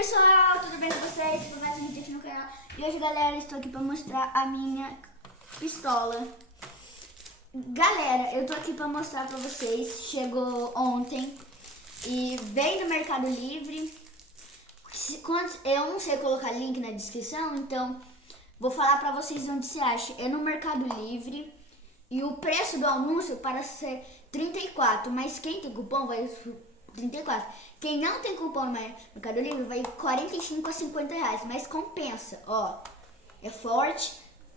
pessoal, tudo bem com vocês? Por mais um vídeo aqui no canal. E hoje, galera, estou aqui para mostrar a minha pistola. Galera, eu tô aqui para mostrar para vocês. Chegou ontem e veio do Mercado Livre. Eu não sei colocar link na descrição, então vou falar para vocês onde se acha. É no Mercado Livre e o preço do anúncio parece ser 34, mas quem tem cupom vai 34. Quem não tem cupom no Mercado Livre vai 45 a 50 reais, mas compensa, ó. É forte,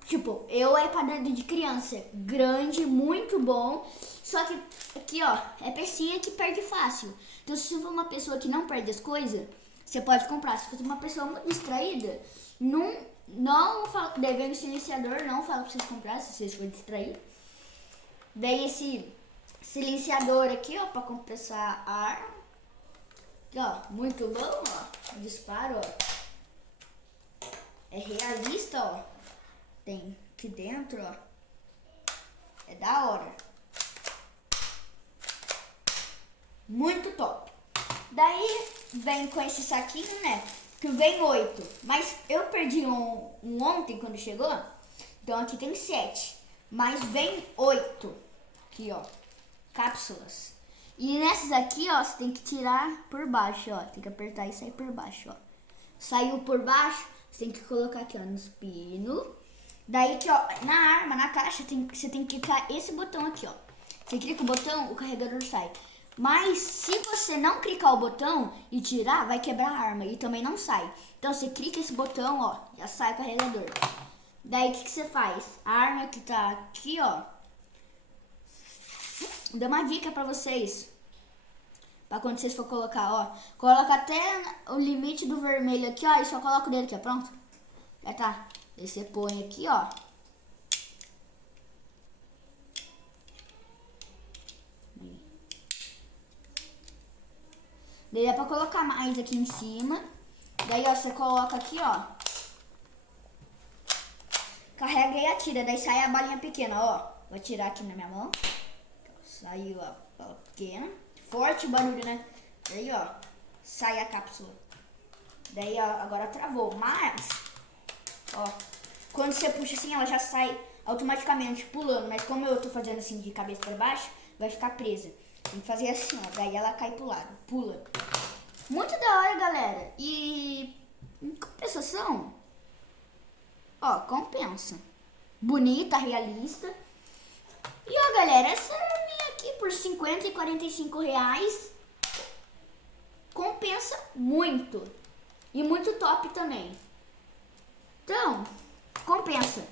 tipo, é para dedo de criança, grande, muito bom. Só que aqui, ó, é pecinha que perde fácil. Então se você for uma pessoa que não perde as coisas, você pode comprar. Se for uma pessoa muito distraída, não fala, devendo silenciador, não fala pra vocês comprar se vocês forem distraídos. Daí esse silenciador aqui, ó, pra compensar a arma. Aqui, ó, muito bom, ó. Disparo, ó. É realista, ó. Tem aqui dentro, ó. É da hora. Muito top. Daí vem com esse saquinho, né? Que vem 8. Mas eu perdi um ontem quando chegou. Então aqui tem 7. Mas vem 8. Aqui, ó. Cápsulas. E nessas aqui, ó, você tem que tirar por baixo, ó. Tem que apertar e sair por baixo, ó. Saiu por baixo, você tem que colocar aqui, ó, nos pinos. Daí aqui, ó, na arma, na caixa, você tem que clicar esse botão aqui, ó. Você clica o botão, o carregador sai. Mas se você não clicar o botão e tirar, vai quebrar a arma e também não sai. Então você clica esse botão, ó, já sai o carregador. Daí o que você faz? A arma que tá aqui, ó. Vou dar uma dica pra vocês. Pra quando vocês for colocar, ó. Coloca até o limite do vermelho aqui, ó. E só coloca o dedo aqui, ó. Pronto? Já tá. Daí você põe aqui, ó. Daí dá pra colocar mais aqui em cima. Daí, ó, você coloca aqui, ó. Carrega e atira. Daí sai a balinha pequena, ó. Vou tirar aqui na minha mão. Saiu, ó, bala pequena. Forte o barulho, né? Daí, ó, sai a cápsula. Daí, ó, agora travou. Mas, ó, quando você puxa assim, ela já sai automaticamente pulando. Mas como eu tô fazendo assim de cabeça pra baixo, vai ficar presa. Tem que fazer assim, ó. Daí ela cai pro lado. Pula. Muito da hora, galera. E em compensação, ó, compensa. Bonita, realista. E ó, galera, essa arminha aqui por 50 e 45 reais compensa muito. E muito top também. Então, compensa.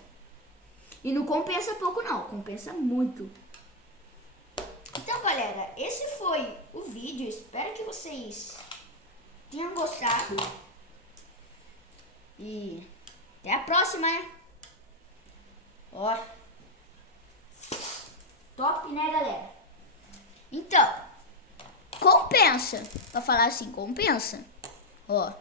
E não compensa pouco não, compensa muito. Então, galera, esse foi o vídeo. Espero que vocês tenham gostado. E até a próxima, né? Ó. Top, né, galera? Então, compensa. Pra falar assim, compensa. Ó.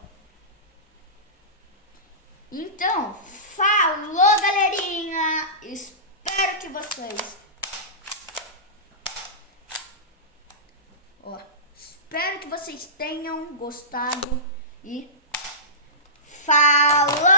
Então, falou, galerinha. Espero que vocês... Ó. Espero que vocês tenham gostado. E falou!